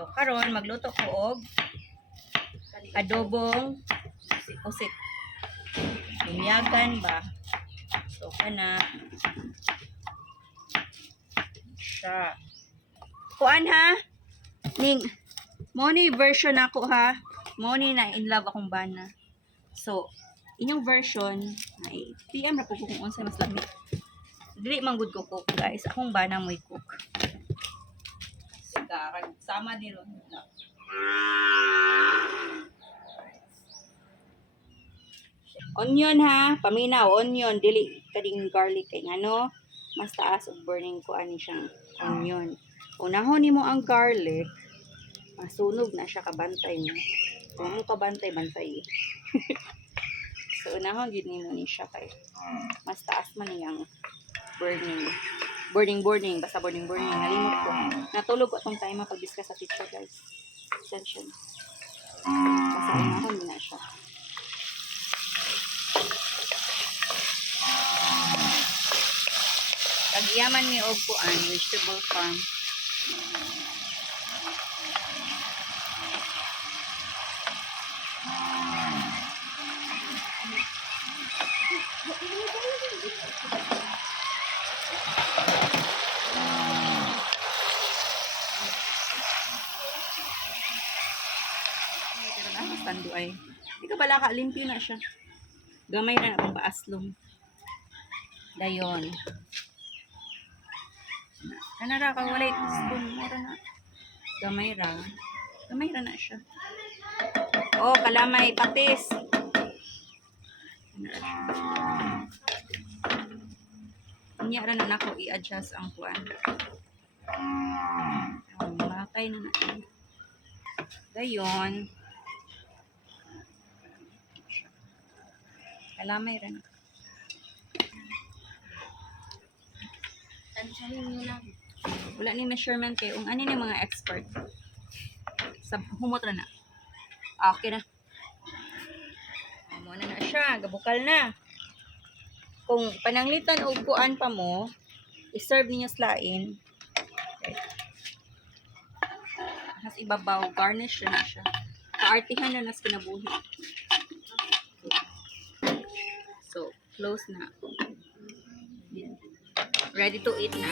So karon magluto ko og adobong pusit. Bunyagan ba? So kana siya. Kuan ha? Ning money version ako ha. Money na in love akong bana. So inyong version ay PM ra po kung unsa mas lami. Dili man gud ko cook guys. Akong bana mo'y cook. Sigarag sama ni ron. Onion ha, paminaw onion dili kading garlic kay ngano mas taas og burning ko ani siyang onion. Unahon nimo ang garlic, masunog na siya kabantay mo. Kung mo kabantay-bantay. So unahon gid nimo ni siya kay mas taas man niyang burning basta burning nalimot ko. Natulog ko atong time pag-discuss sa teacher guys. Attention. Basta unahon na siya. Pag-iyaman ni og kuan vegetable farm. Tando ay. Di ka pala ka limpyo na siya. Gamay na akong paaslong. Dayon. Kanara ka walay spoon mura na. Gamay ra na siya. Oh, kalamay patis. Inya ra na nako i-adjust ang kuan. Makay na na. Dayon. Kalamay ra na. Wala ni measurement kay ung ani ni mga expert. Sa humot ra na. Okay na. Amo na siya, gabukal na. Kung pananglitan og kuan pa mo, i-serve niyo sa lain. Okay. Has ibabaw, garnish na siya. Kaartihan na nas kinabuhi. So, close na. Ready to eat na.